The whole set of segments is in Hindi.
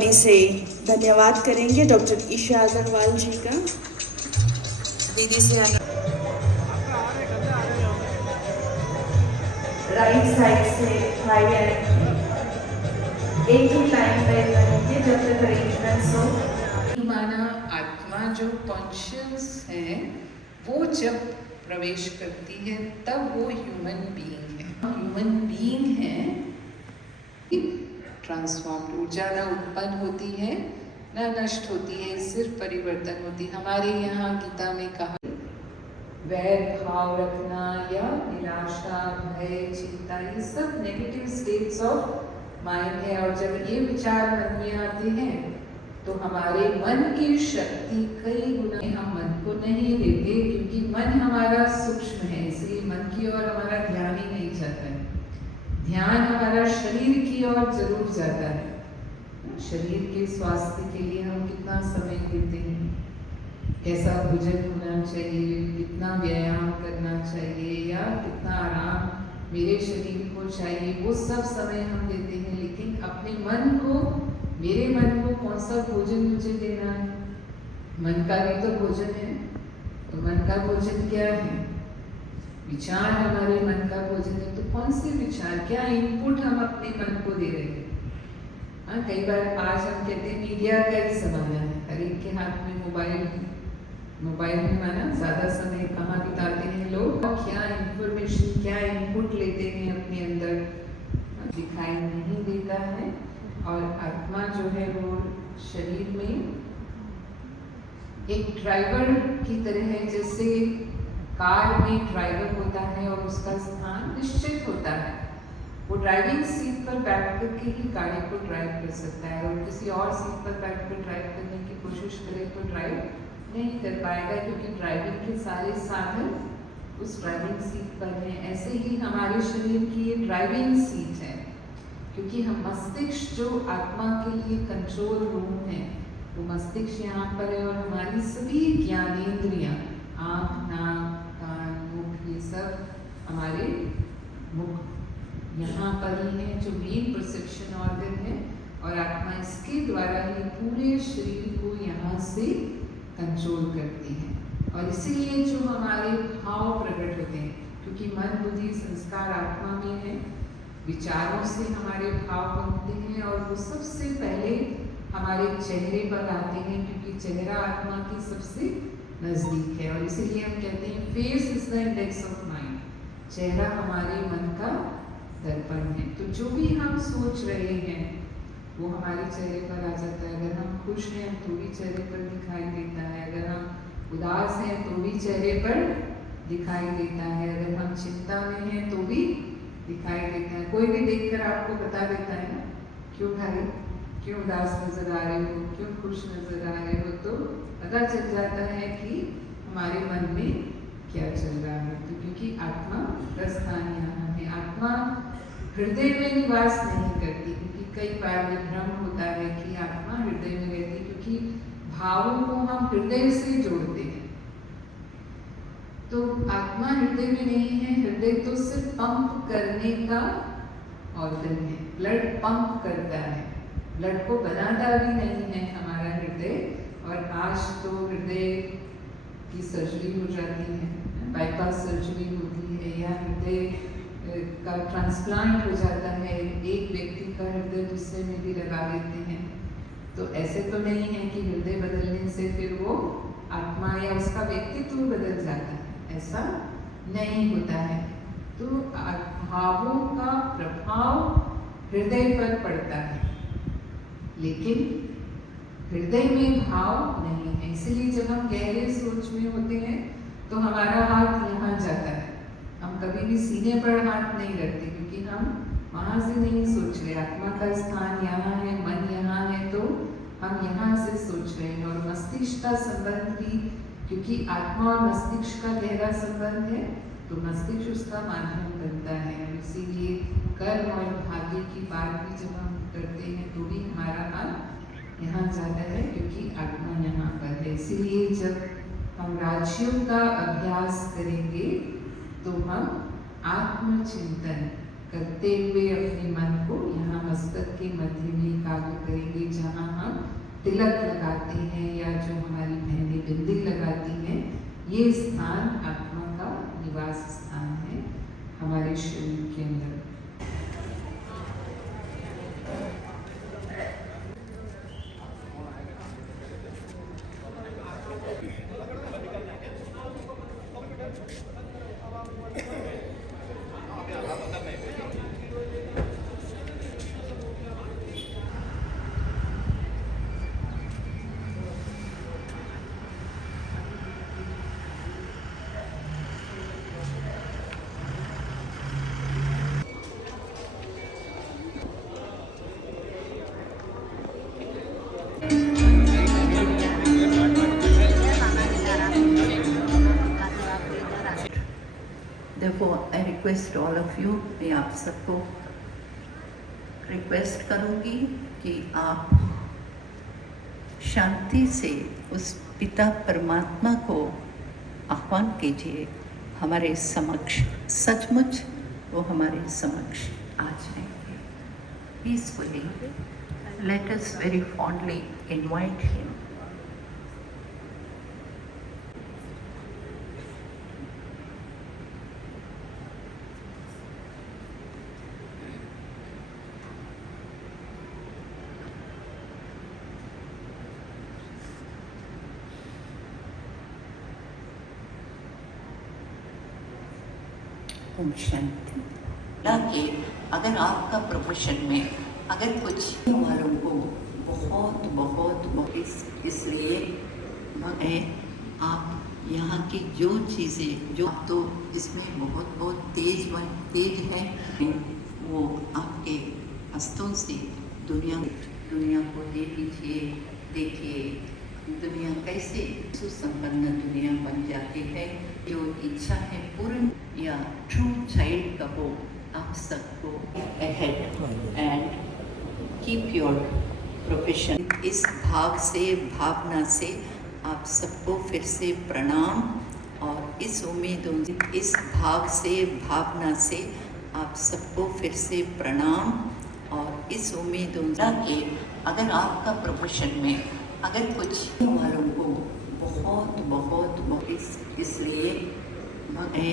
से धन्यवाद करेंगे डॉक्टर ईशा अग्रवाल जी का। दीदी से राइट साइड से हाई एंड एक ही लाइन पे रहेंगे जब तक अरेंजमेंट्स हो। माना आत्मा जो कॉन्शियस है वो जब प्रवेश करती है तब वो ह्यूमन बीइंग है। ह्यूमन बीइंग है, ट्रांसफॉर्म ऊर्जा न उत्पन्न होती है न नष्ट होती है, सिर्फ परिवर्तन होती है। हमारे यहाँ गीता में कहा वैर भाव रखना या निराशा, भय, चिंता, ये सब नेगेटिव स्टेट्स ऑफ माइंड है। और जब ये विचार मन में आते हैं तो हमारे मन की शक्ति कई गुना हम मन को नहीं देते, क्योंकि मन हमारा सूक्ष्म है, इसलिए मन की ओर हमारा ध्यान ही नहीं जाता है। ध्यान हमारा शरीर की ओर जरूर जाता है। शरीर के स्वास्थ्य के लिए हम कितना समय देते हैं, कैसा भोजन होना चाहिए, कितना व्यायाम करना चाहिए या कितना आराम मेरे शरीर को चाहिए, वो सब समय हम देते हैं। लेकिन अपने मन को, मेरे मन को कौन सा भोजन मुझे देना है? मन का भी तो भोजन है। तो मन का भोजन क्या है? विचार हमारे मन का भोजन है। तो कौन से विचार, क्या इनपुट हम अपने मन को दे रहे हैं? हाँ, कई बार आज हम कहते हैं मीडिया का ही जमाना है, हर एक के हाथ में मोबाइल में माना ज़्यादा समय कहाँ बिताते हैं लोग, क्या इंफॉर्मेशन, क्या इनपुट लेते हैं अपने अंदर, दिखाई नहीं देता है। और आत्मा जो है वो शरीर में एक ड्राइवर की तरह है। जैसे कार में ड्राइवर होता है और उसका स्थान निश्चित होता है, वो ड्राइविंग सीट पर बैठ करके ही गाड़ी को ड्राइव कर सकता है, और किसी और सीट पर बैठ कर ड्राइव करने की कोशिश करे तो ड्राइव नहीं कर पाएगा, क्योंकि ड्राइविंग के सारे साधन उस ड्राइविंग सीट पर हैं। ऐसे ही हमारे शरीर की ये ड्राइविंग सीट है, क्योंकि हम मस्तिष्क जो आत्मा के लिए कंट्रोल रूम है, वो मस्तिष्क यहाँ पर है। और हमारी सभी ज्ञानेंद्रियाँ, आँख, नाक, कान, मुख, ये सब हमारे मुख यहाँ पर ही है, जो मेन परसेप्शन ऑर्गन है। और आत्मा इसके द्वारा ही पूरे शरीर को यहाँ से कंट्रोल करती है। और इसीलिए जो हमारे भाव प्रकट होते हैं, क्योंकि मन, बुद्धि, संस्कार आत्मा में है, विचारों से हमारे भाव बनते हैं और वो सबसे पहले हमारे चेहरे पर आते हैं, क्योंकि चेहरा आत्मा की सबसे नज़दीक है। और इसीलिए हम कहते हैं face is the index of mind, चेहरा हमारे मन का दर्पण है। तो जो भी हम सोच रहे हैं वो हमारे चेहरे पर आ जाता है। अगर हम खुश हैं तो भी चेहरे पर दिखाई देता है, अगर हम उदास हैं तो भी चेहरे पर दिखाई देता है, अगर हम चिंता में हैं तो भी दिखाई देता है। कोई भी देखकर आपको बता देता है ना, क्यों भाई, क्यों उदास नजर आ रहे हो, क्यों खुश नजर आ रहे हो, तो पता चल जाता है कि हमारे मन में क्या चल रहा है। तो क्योंकि आत्मा का स्थान यहाँ है। आत्मा हृदय में निवास नहीं करती, क्योंकि कई बार ये भ्रम होता है कि आत्मा हृदय में रहती, क्योंकि भावों को हम हृदय से जोड़ते हैं। तो आत्मा हृदय में नहीं है। हृदय तो सिर्फ पंप करने का ऑर्गन है, ब्लड पंप करता है, ब्लड को बनाता भी नहीं है हमारा हृदय। और आज तो हृदय की सर्जरी हो जाती है, बाईपास सर्जरी होती है, या हृदय का ट्रांसप्लांट हो जाता है, एक व्यक्ति का हृदय दूसरे में भी लगा देते हैं। तो ऐसे तो नहीं है कि हृदय बदलने से फिर वो आत्मा या उसका व्यक्तित्व बदल जाता है, ऐसा नहीं होता है। तो भावों का प्रभाव हृदय पर पड़ता है, लेकिन हृदय में भाव नहीं है। इसलिए जब हम गहरे सोच में होते हैं तो हमारा हाथ यहाँ जाता है, हम कभी भी सीने पर हाथ नहीं रखते, क्योंकि हम वहाँ से नहीं सोच रहे। आत्मा का स्थान यहाँ है, मन यहाँ है, तो हम यहाँ से सोच रहे हैं। और मस्तिष्क का संबंध भी, क्योंकि आत्मा और मस्तिष्क का गहरा संबंध है, तो मस्तिष्क उसका माध्यम बनता है। इसीलिए कर्म और भाग्य की बात भी जब हम करते हैं तो भी हमारा हाथ यहाँ जाता है, क्योंकि आत्मा यहाँ पर है। इसीलिए जब हम राजयोग का अभ्यास करेंगे तो हम आत्मचिंतन करते हुए अपने मन को यहाँ मस्तक के मध्य में एकाग्र करेंगे, जहाँ हम तिलक लगाते हैं या जो हमारी बहनें बिंदी लगाती हैं। ये स्थान आत्मा का निवास स्थान है हमारे शरीर के अंदर। Therefore, I request all of you, मैं आप सबको रिक्वेस्ट करूंगी कि आप शांति से उस पिता परमात्मा को आह्वान कीजिए हमारे समक्ष। सचमुच वो हमारे समक्ष आ जाएंगे। Peacefully, let us very fondly invite him. Om Shanti. ताकि अगर आपका प्रोफेशन में अगर कुछ वालों को बहुत बहुत बहुत इसलिए मैं आप यहाँ की जो चीज़ें जो आप तो इसमें बहुत बहुत तेज है, वो आपके हस्तों से दुनिया को दे दीजिए। देखिए दुनिया कैसे सुसंपन्न दुनिया बन जाती है। जो इच्छा है पूर्ण या ट्रू चाइल्ड कहो आप सबको ahead and keep your profession. इस भाव से भावना से आप सबको फिर से प्रणाम और इस इस भाव से भावना से आप सबको फिर से प्रणाम और इस उम्मीद कि अगर आपका प्रोफेशन में अगर कुछ वालों को बहुत बहुत इसलिए मैं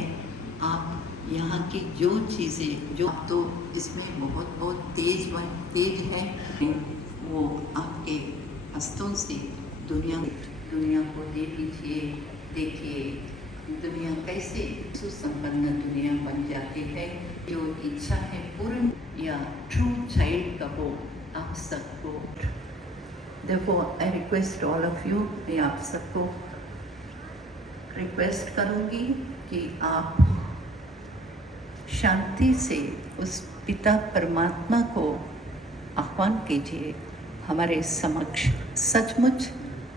आप यहाँ की जो चीज़ें जो आप तो इसमें बहुत बहुत तेज है, वो आपके हस्तों से दुनिया को दे दीजिए। देखिए दुनिया कैसे सुसंपन्न दुनिया बन जाती है। जो इच्छा है पूर्ण या ट्रू चाइल्ड कहो आप सबको। Therefore, I request all of you, मैं आप सबको रिक्वेस्ट करूंगी कि आप शांति से उस पिता परमात्मा को आह्वान कीजिए हमारे समक्ष। सचमुच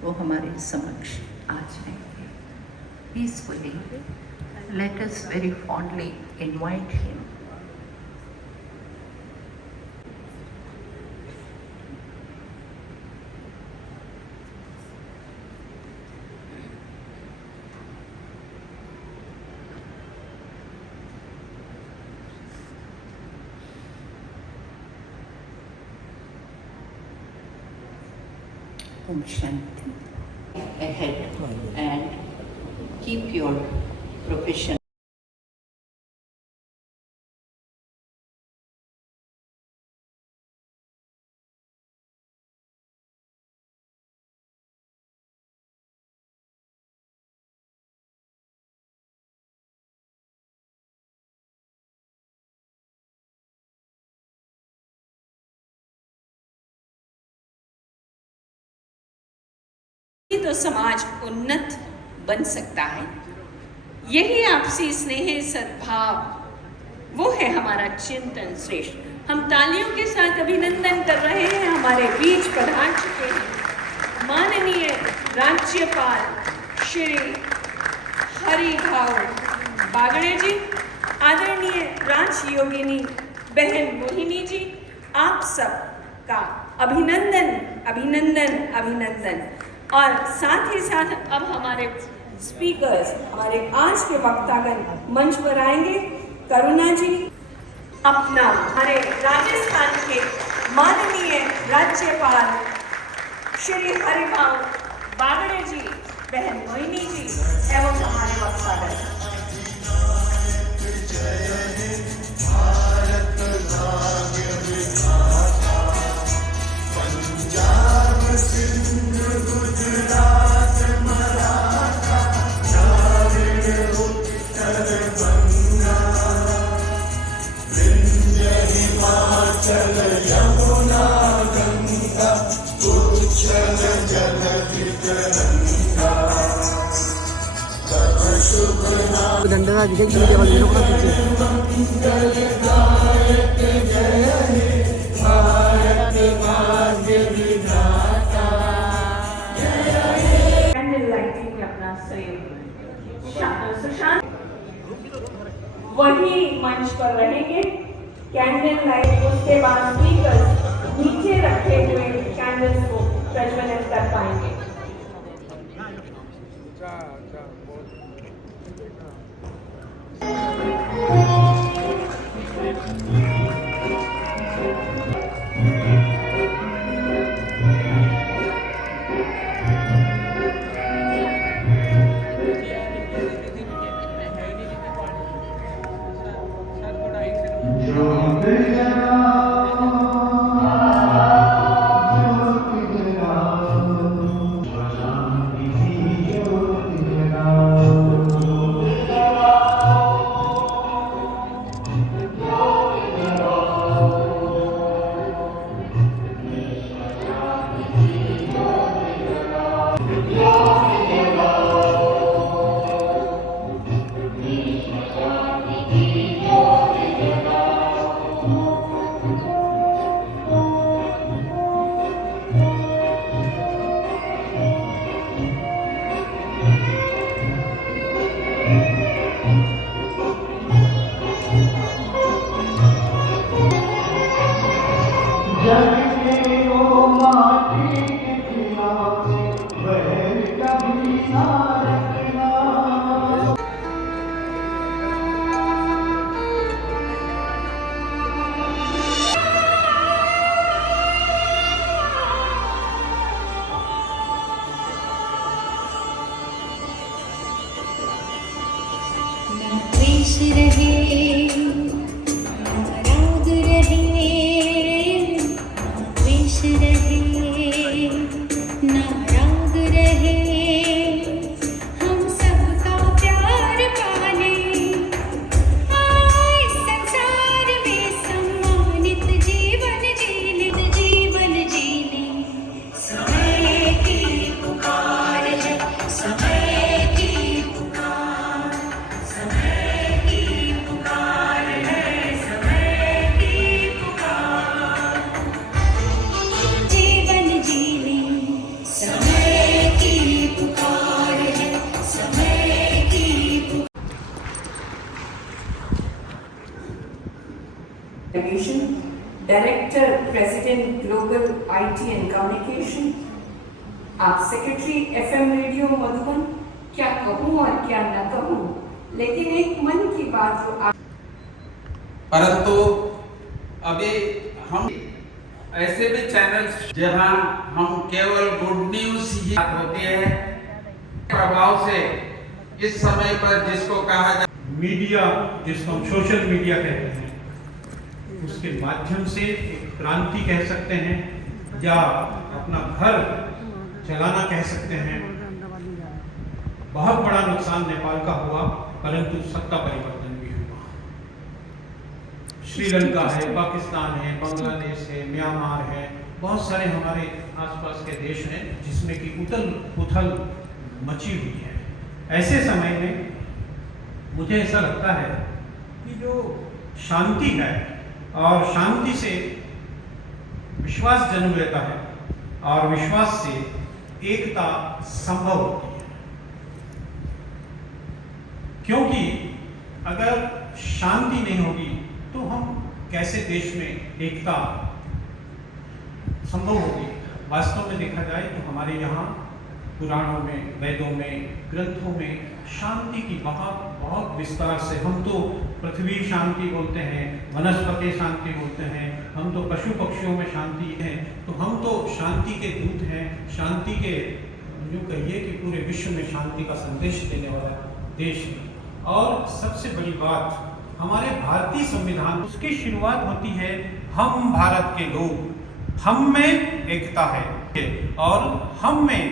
वो हमारे समक्ष आ जाएंगे। Peacefully, let us very fondly invite him. Om Shanti. Ahead and keep your profession. तो समाज उन्नत बन सकता है। यही आपसी स्नेह सद्भाव वो है हमारा चिंतन श्रेष्ठ। हम तालियों के साथ अभिनंदन कर रहे हैं। हमारे बीच पधार चुके हैं माननीय राज्यपाल श्री हरि भाऊ बागड़े जी, आदरणीय राजयोगिनी बहन मोहिनी जी, आप सब का अभिनंदन अभिनंदन अभिनंदन। और साथ ही साथ अब हमारे स्पीकर्स, हमारे आज के वक्तागण मंच पर आएंगे। करुणा जी, अपना हमारे राजस्थान के माननीय राज्यपाल श्री हरिभाव बागड़े जी, बहन मोहिनी जी एवं हमारे वक्तागण। दंडरा अभिषेक जी केवल मेरे को पीछे कैंडल लाइटिंग में अपना सहयोग सुशांत वही मंच पर रहेंगे। कैंडल लाइट उसके बाद स्पीकर्स नीचे रखे हुए कैंडल्स को प्रज्वलित कर पाएंगे। द्वेष रहे राग रहे, द्वेष रहे ना राग रहे, हम सबका प्यार पाले आए संसार में सम्मानित जीवन जीने समय की पुकार है, समय की पुकार, समय की पुकार है, समय की पुकार, जीवन जीने समय की पुकार है, समय की पुकार। Director president global IT and communication, आप सेक्रेटरी FM रेडियो मधुबन। क्या कहूँ और क्या न कहूँ, लेकिन एक मन की बात जो आप परंतु अभी हम ऐसे भी चैनल्स जहां हम केवल गुड न्यूज ही होती है, प्रभाव से इस समय पर जिसको कहा जाए मीडिया, जिसको हम सोशल मीडिया कहते हैं, उसके माध्यम से एक क्रांति कह सकते हैं या अपना घर चलाना कह सकते हैं। बहुत बड़ा नुकसान नेपाल का हुआ, परंतु सत्ता परिवर्तन भी हुआ। श्रीलंका है, पाकिस्तान है, बांग्लादेश है, म्यांमार है, बहुत सारे हमारे आसपास के देश हैं जिसमें कि उथल पुथल मची हुई है। ऐसे समय में मुझे ऐसा लगता है कि जो शांति है और शांति से विश्वास जन्म लेता है और विश्वास से एकता संभव होती है, क्योंकि अगर शांति नहीं होगी तो हम कैसे देश में एकता संभव होगी। वास्तव में देखा जाए तो हमारे यहाँ पुराणों में, वेदों में, ग्रंथों में शांति की बहुत बहुत विस्तार से, हम तो पृथ्वी शांति बोलते हैं, वनस्पति शांति बोलते हैं, हम तो पशु पक्षियों में शांति है, तो हम तो शांति के दूत हैं, शांति के, यूँ कहिए कि पूरे विश्व में शांति का संदेश देने वाला देश है। और सबसे बड़ी बात, हमारे भारतीय संविधान, उसकी शुरुआत होती है हम भारत के लोग, हम में एकता है और हम में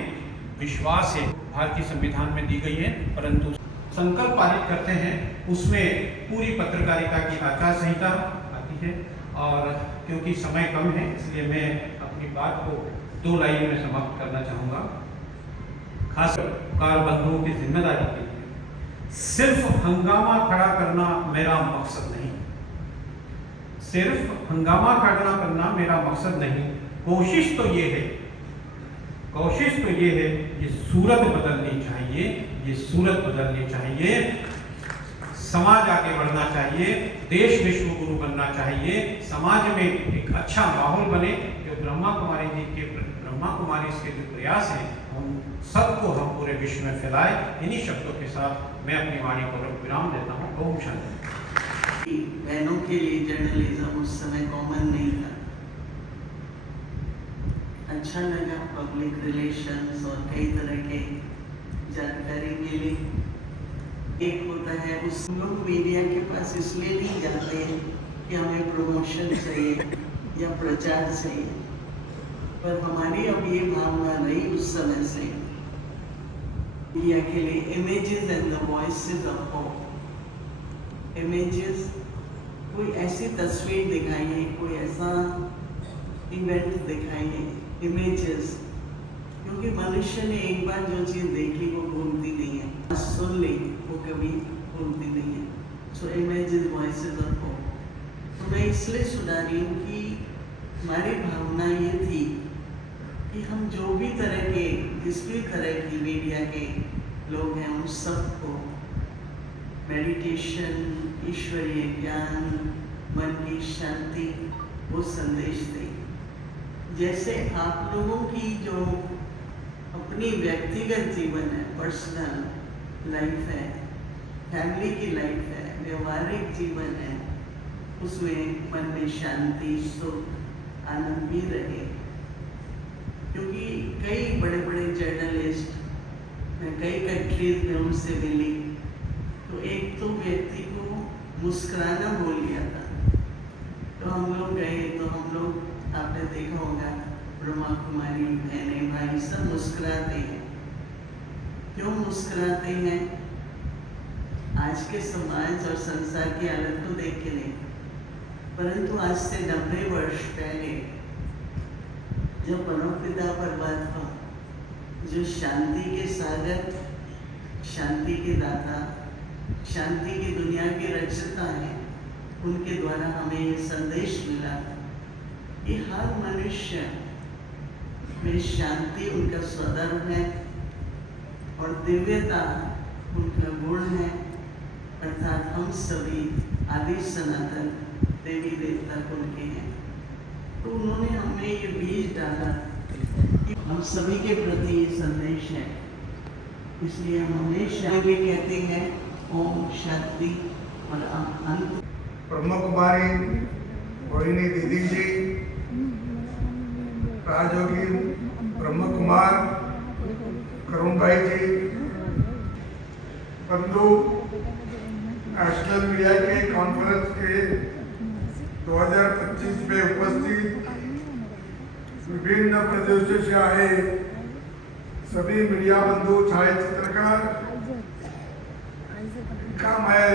विश्वास है, भारतीय संविधान में दी गई है। परंतु संकल्प पारित करते हैं, उसमें पूरी पत्रकारिता की आचार संहिता आती है। और क्योंकि समय कम है, इसलिए मैं अपनी बात को 2 लाइन में समाप्त करना चाहूँगा। खासकर कार बंधुओं की जिम्मेदारी के लिए, सिर्फ हंगामा खड़ा करना मेरा मकसद नहीं, सिर्फ हंगामा खड़ा करना मेरा मकसद नहीं। कोशिश तो ये है, ये सूरत बदलनी चाहिए, ये सूरत बदलनी चाहिए, समाज आगे बढ़ना चाहिए, देश विश्व गुरु बनना चाहिए, समाज में एक अच्छा माहौल बने। जो ब्रह्मा कुमारी के जो प्रयास हैं, हम सबको हम पूरे विश्व में फैलाए। इन्हीं शब्दों के साथ मैं अपनी वाणी को विराम देता हूँ। ओम शांति। बहनों के लिए जर्नलिज्म उस समय कॉमन नहीं था। अच्छा लगा पब्लिक रिलेशंस और कई तरह के जानकारी मिली। एक होता है, उस लोग मीडिया के पास इसलिए नहीं जाते हैं कि हमें प्रमोशन चाहिए या प्रचार चाहिए, पर हमारी अब ये भावना रही उस समय से, मीडिया के लिए images and the voices of hope. Images, कोई ऐसी तस्वीर दिखाइए, कोई ऐसा इवेंट दिखाइए, इमेजेस, क्योंकि मनुष्य ने एक बार जो चीज़ देखी वो भूलती नहीं है, सुन ली वो कभी भूलती नहीं है। सो इमेजेस, वॉइसेस ऑफ होप। तो मैं इसलिए सुना रही हूँ कि हमारी भावना ये थी कि हम जो भी तरह के, जिस भी तरह की मीडिया के लोग हैं, उन सबको मेडिटेशन, ईश्वरीय ज्ञान, मन की शांति, वो संदेश दें। जैसे आप लोगों की जो अपनी व्यक्तिगत जीवन है, पर्सनल लाइफ है, फैमिली की लाइफ है, व्यवहारिक जीवन है, उसमें मन में शांति, सुख, आनंद भी रहे। क्योंकि कई बड़े बड़े जर्नलिस्ट, मैं कई कंट्रीज में उनसे मिली, तो एक तो व्यक्ति को मुस्कुराना भूल गया था। तो हम लोग गए, तो हम लोग, आपने देखा होगा, ब्रह्मा कुमारी बहनें भाई सब मुस्कुराते हैं। क्यों मुस्कुराते हैं? आज के समाज और संसार की हालत को देख के नहीं, परंतु आज से 90 वर्ष पहले जब परमपिता परमात्मा, जो शांति के सागर, शांति के दाता, शांति की दुनिया के रचयिता हैं, उनके द्वारा हमें ये संदेश मिला कि हर मनुष्य में शांति उनका स्वधर्म है और दिव्यता उनका गुण है। अर्थात हम सभी आदि सनातन देवी देवता कुल के हैं। तो उन्होंने हमें ये बीज डाला कि हम सभी के प्रति ये संदेश है। इसलिए हम हमेशा आगे कहते हैं ओम शांति। और अंत ब्रह्मा कुमारी मोहिनी दीदी जी, राजयोगी ब्रह्म कुमार, करुण भाई जी, बंधु, नेशनल मीडिया के कॉन्फ्रेंस के 2025 में उपस्थित विभिन्न प्रदेशों से आए सभी मीडिया बंधु, छायाचित्रकार का मैं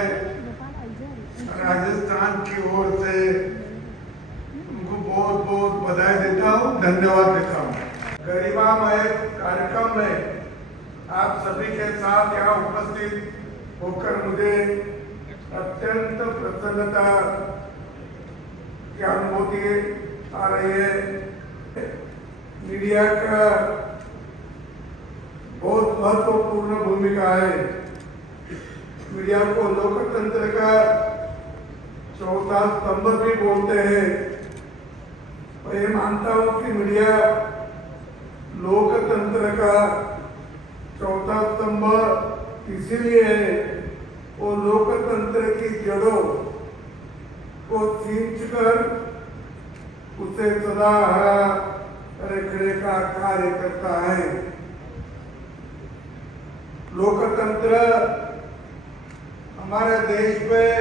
राजस्थान की ओर से उनको बहुत बहुत बधाई देता हूँ, धन्यवाद देता हूँ। गरिमामय कार्यक्रम में आप सभी के साथ यहाँ उपस्थित होकर मुझे अत्यंत प्रसन्नता की अनुभूति आ रही है। मीडिया का बहुत महत्वपूर्ण भूमिका है। मीडिया को लोकतंत्र का चौथा स्तंभ भी बोलते हैं। मैं ये मानता हूँ कि मीडिया लोकतंत्र का इसीलिए वो लोकतंत्र की जड़ों को सींचकर उसे सदा हरा रखने का कार्य करता है। लोकतंत्र हमारे देश में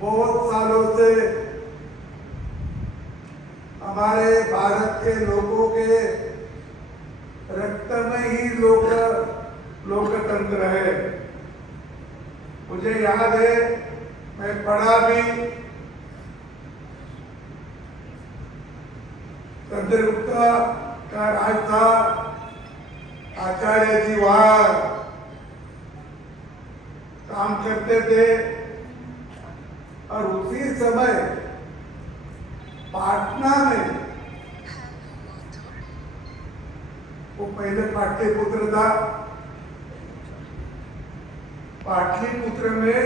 बहुत सालों से हमारे भारत के लोगों के रक्त में ही लोकतंत्र है। मुझे याद है, मैं पढ़ा भी, चंद्रगुप्त का राज था, आचार्य जी वहां काम करते थे और उसी समय पाटना में वो पहले पाटलिपुत्र था, पाटलिपुत्र में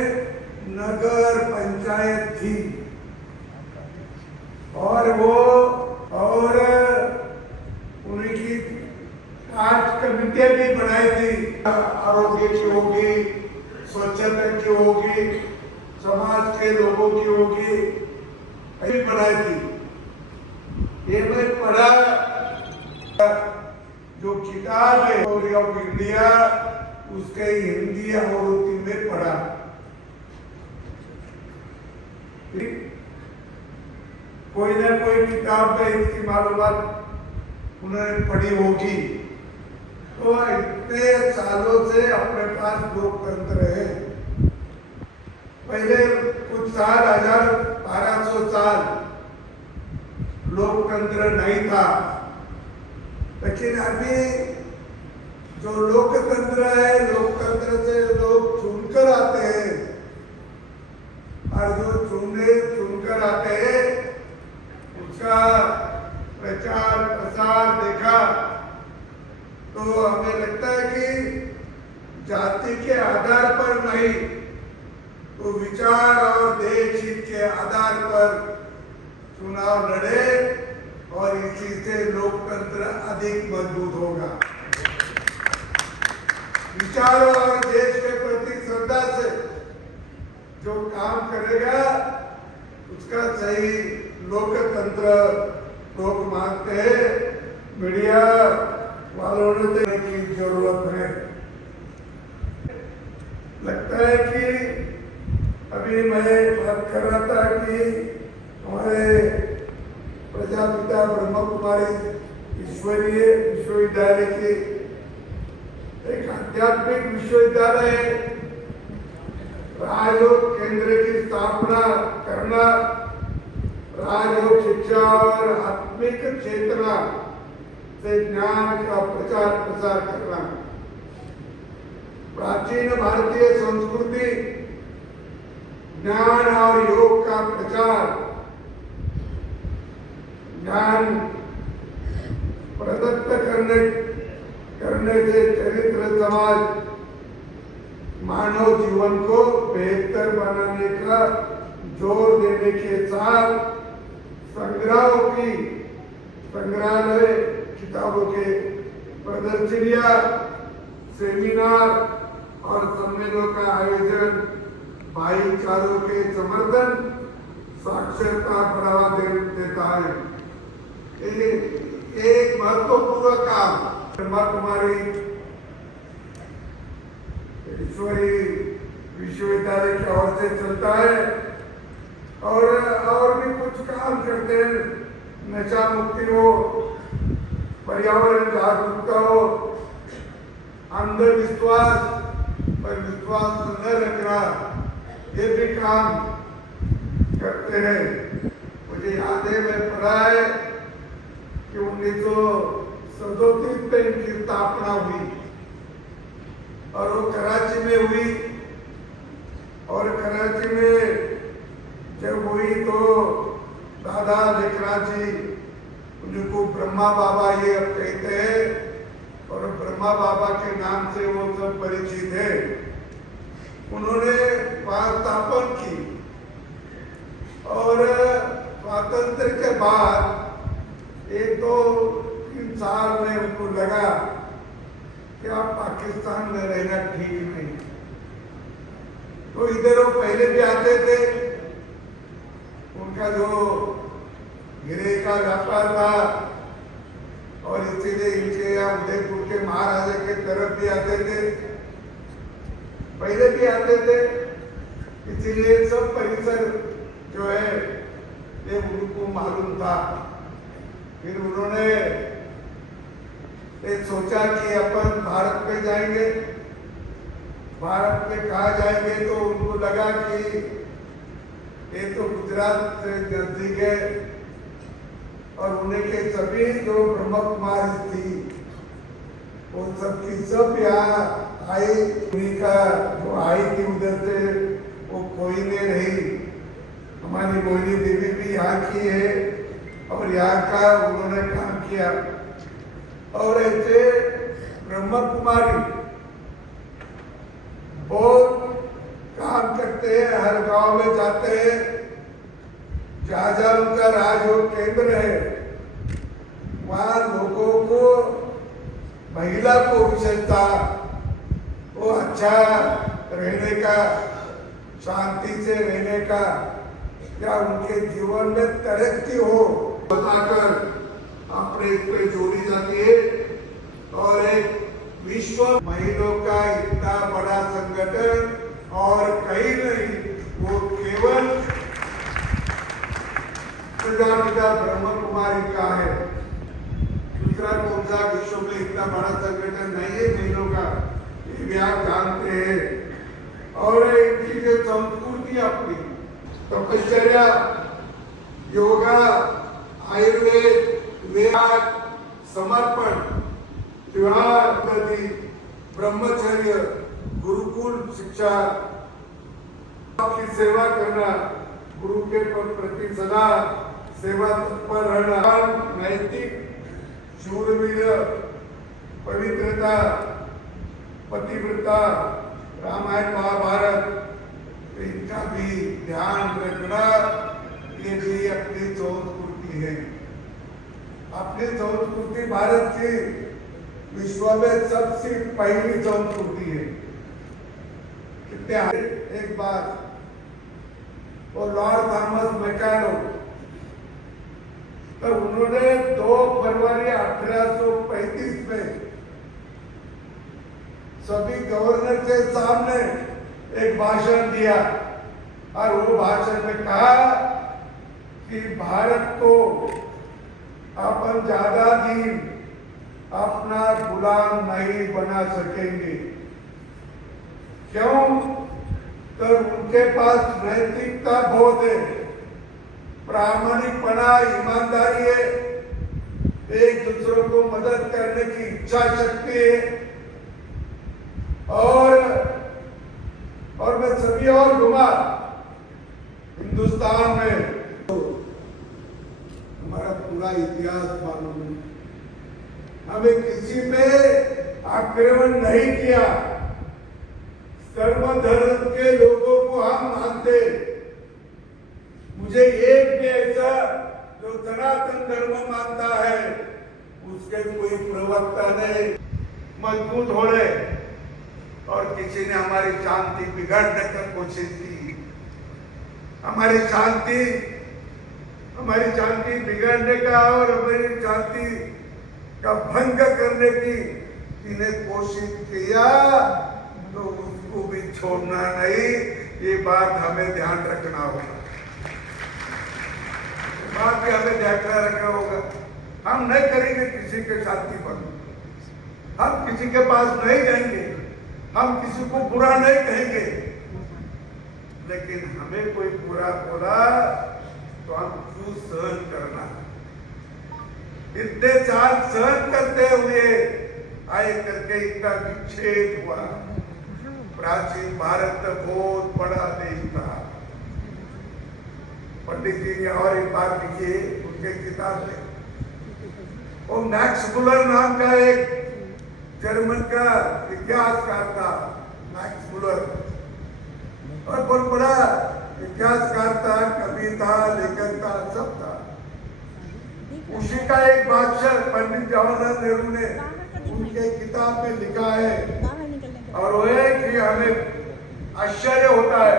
नगर पंचायत थी और उनकी कास्ट कमेटियां भी बनाई थी, आरोग्य की होगी, स्वच्छता की होगी, समाज के लोगों की होगी, ऐसी बनाई थी। ये मैं पढ़ा, जो किताब है स्टोरी ऑफ इंडिया उसके हिंदी आवृत्ति में पढ़ा। कोई ना कोई किताब में इसकी मालूमात उन्होंने पढ़ी होगी। तो इतने सालों से अपने पास लोकतंत्र है। पहले कुछ साल 1200 साल लोकतंत्र नहीं था, लेकिन अभी जो लोकतंत्र है, लोकतंत्र से लोग चुनकर आते हैं और जो चुनकर आते हैं उसका प्रचार प्रसार देखा तो हमें लगता है कि जाति के आधार पर नहीं, तो विचार और देश हित के आधार पर चुनाव लड़े और इसी से लोकतंत्र अधिक मजबूत होगा। विचार और देश के प्रति श्रद्धा से जो काम करेगा उसका सही लोकतंत्र लोग मानते हैं। मीडिया वालों ने देने की जरूरत है। लगता है कि अभी मैं बात कर रहा था कि हमारे प्रजापिता ब्रह्म कुमारी ईश्वरीय विश्वविद्यालय की एक आध्यात्मिक विश्वविद्यालय है, राजयोग केंद्र की स्थापना करना, राजयोग शिक्षा और आत्मिक चेतना से ज्ञान का प्रचार प्रसार करना, प्राचीन भारतीय संस्कृति ज्ञान और योग का प्रचार, ज्ञान प्रदत्त करने से चरित्र समाज मानव जीवन को बेहतर बनाने का जोर देने के साथ संग्रहालय, किताबों के प्रदर्शनियां, सेमिनार और सम्मेलनों का आयोजन, भाईचारों के समर्थन, साक्षरता बढ़ावा देता है। एक महत्वपूर्ण काम ब्रह्मा कुमारी ईश्वरी विश्वविद्यालय की ओर से चलता है और भी कुछ काम करते हैं। नशा मुक्ति हो, पर्यावरण जागरूकता हो, अंधविश्वास पर विश्वास न रखना, ये भी काम करते हैं। मुझे याद है, मैं पढ़ा है कि 1937 में इनकी स्थापना हुई और वो कराची में हुई, और कराची में जब हुई तो दादा लेखराज जी, उनको ब्रह्मा बाबा ये अब कहते हैं और ब्रह्मा बाबा के नाम से वो सब परिचित है। उन्होंने वहाँ स्थापन की और स्वातंत्र के बाद 1-2-3 साल में उनको लगा कि आप पाकिस्तान में रहना ठीक नहीं। तो इधर वो पहले भी आते थे, उनका जो हीरे का व्यापार था और इसीलिए इनके यहाँ उदयपुर के महाराजा के तरफ भी आते थे, पहले भी आते थे, इसीलिए सब परिसर जो है ये उनको मालूम था। फिर उन्होंने ये सोचा कि अपन भारत में जाएंगे। भारत में कहा जाएंगे तो उनको लगा कि ये तो गुजरात से नजदीक है और उन्हें के सभी जो ब्रह्म कुमारी थी वो सब की सब यहाँ आई। उन्हीं का जो आई थी उधर से वो कोई नहीं रही। हमारी मोहिनी देवी भी यहाँ की है और यहाँ का उन्होंने काम किया। और ऐसे ब्रह्म कुमारी बहुत काम करते हैं, हर गांव में जाते हैं, जहाँ जहाँ उनका राजयोग केंद्र है वहाँ लोगों को, महिला को विशेषता वो अच्छा रहने का, शांति से रहने का, या उनके जीवन में तरक्की हो बताकर अपने पे जोड़ी जाती है। और एक विश्व महिलाओं का इतना बड़ा संगठन और कहीं नहीं, वो केवल प्रजापिता ब्रह्म कुमारी का है। दूसरा कौन सा विश्व में इतना बड़ा संगठन नहीं है महिलाओं का, ये भी आप जानते हैं। और इनकी जो संस्कृति अपनी तपश्चर्या, योगा, आयुर्वेद, वेद, समर्पण, त्योहार, ब्रह्मचर्य, गुरुकुल शिक्षा की सेवा करना, गुरु के प्रति सदा सेवा तत्पर रहना, नैतिक, शूरवीर, पवित्रता, पतिव्रता, रामायण महाभारत, इनका भी ध्यान रखना, ये भी अपनी संस्कृति है। अपनी संस्कृति भारत की विश्व में सबसे पहली संस्कृति है। कितने एक बार वो लॉर्ड थॉमस मैकानो, तो उन्होंने 2 फरवरी 1835 में सभी गवर्नर के सामने एक भाषण दिया और वो भाषण में कहा कि भारत को अपन ज्यादा दिन अपना गुलाम नहीं बना सकेंगे। क्यों? तो उनके पास नैतिकता बहुत है, प्रामाणिकपना, ईमानदारी है, एक दूसरों को मदद करने की इच्छा शक्ति है। और मैं सभी और घुमा हिंदुस्तान में तो हमारा पूरा इतिहास मालूम है। हमें किसी पे आक्रमण नहीं किया, सर्व धर्म के लोगों को हम मानते। मुझे एक भी ऐसा जो सनातन धर्म मानता है उसके कोई प्रवक्ता नहीं मजबूत हो रहे, और किसी ने हमारी शांति बिगाड़ने की कोशिश की, हमारी शांति बिगाड़ने का और हमारी शांति का भंग करने की जिन्हें कोशिश किया तो उसको भी छोड़ना नहीं। ये बात हमें ध्यान रखना होगा, बात भी हमें ध्यान रखना होगा। हम नहीं करेंगे किसी के शांति भंग, हम किसी के पास नहीं जाएंगे, हम किसी को बुरा नहीं कहेंगे, लेकिन हमें कोई बुरा बोला तो हम क्यों सहन करना। इतने साल सहन करते हुए आए करके इनका विच्छेद हुआ। प्राचीन भारत बहुत बड़ा देश था। पंडित जी ने और एक बात लिखी उनके किताब में, वो मैक्स मुलर नाम का एक जर्मन का इतिहासकार था, मैक्स मुलर, और बहुत बड़ा इतिहासकार था, कवि था, लेखक था, सब था। उसी का एक भाषण पंडित जवाहरलाल नेहरू ने उनके किताब में लिखा है, और वो है कि हमें आश्चर्य होता है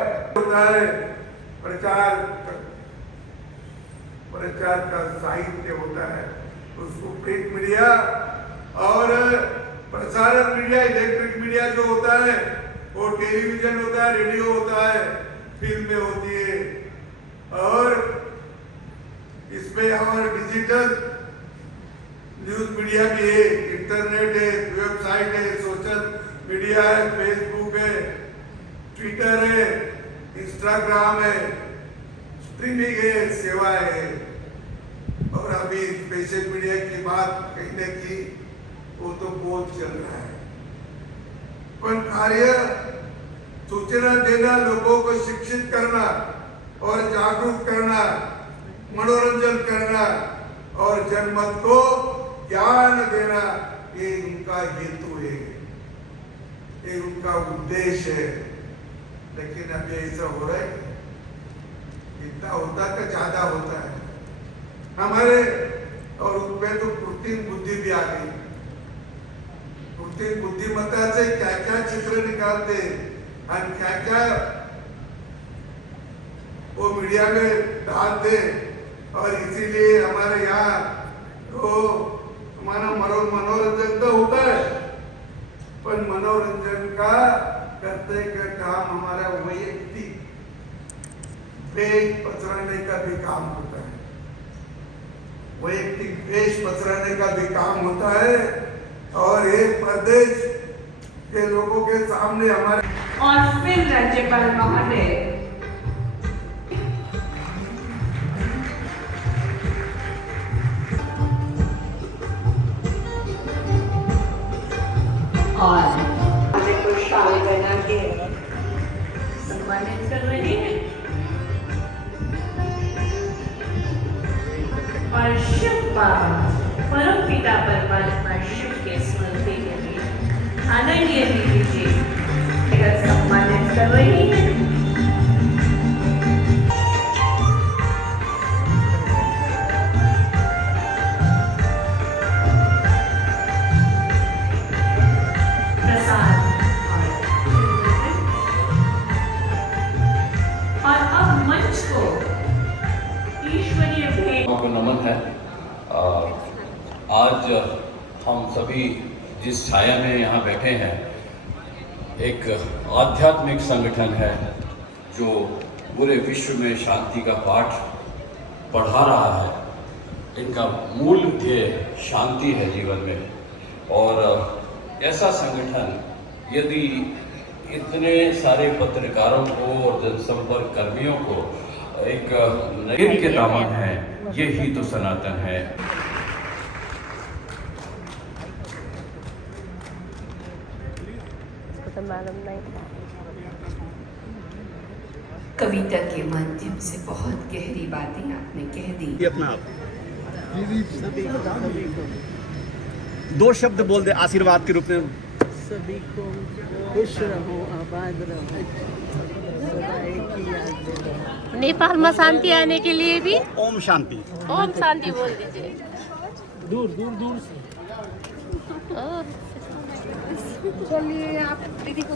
प्रचार का साहित्य होता है, उसको प्रिंट मीडिया और प्रसारण मीडिया, इलेक्ट्रिक मीडिया जो होता है वो टेलीविजन होता है, रेडियो होता है, फिल्में होती है, और इसमें हमारे डिजिटल न्यूज मीडिया भी है, इंटरनेट है, वेबसाइट है, सोशल मीडिया है, फेसबुक है, ट्विटर है, इंस्टाग्राम है, स्ट्रीमिंग है, सेवाएं है, और अभी स्पेशल मीडिया की बात कहने की वो तो बहुत चल रहा है। पर कार्य सूचना देना, लोगों को शिक्षित करना और जागरूक करना, मनोरंजन करना और जनमत को ज्ञान देना, ये उनका हेतु है, ये उनका उद्देश्य है। लेकिन अभी ऐसा हो रहा है, इतना होता का ज्यादा होता है हमारे, और उसमें तो कृत्रिम बुद्धि भी आ गई। कृत्रिम बुद्धिमत्ता से क्या क्या चित्र निकालते और क्या क्या वो मीडिया में डालते, और इसीलिए हमारे यहाँ तो हमारा मनोरंजन तो होता है, पर मनोरंजन का करते का काम हमारा वैयक्तिक पेज पचराने का भी काम होता है, वैयक्तिक पेज पचराने का भी काम होता है, और एक प्रदेश के लोगों के सामने हमारे। और फिर राज्यपाल महोदय और को शाल बना के सम्मानित कर रहे हैं, और शिव बाबा परम पिता परमात्मा शिव के स्मृति के लिए आदरणीय दीदी जी सम्मानित कर रही है। और अब मंच को ईश्वरीय भेंट को नमन है। आज हम सभी जिस छाया में यहाँ बैठे हैं, एक आध्यात्मिक संगठन है जो पूरे विश्व में शांति का पाठ पढ़ा रहा है। इनका मूल ध्येय शांति है जीवन में, और ऐसा संगठन यदि इतने सारे पत्रकारों को और जनसंपर्क कर्मियों को एक नए के दामन है, ये ही तो सनातन है। कविता के माध्यम से बहुत गहरी बातें आपने कह दी। अपना दो शब्द बोल दे आशीर्वाद के रूप में। सभी को खुश रहो, आबाद रहो, सदा एक ही याद देना। नेपाल में शांति आने के लिए भी ओम शांति। ओम शांति बोल दीजिए। दूर दूर दूर से चलिए आप दीदी को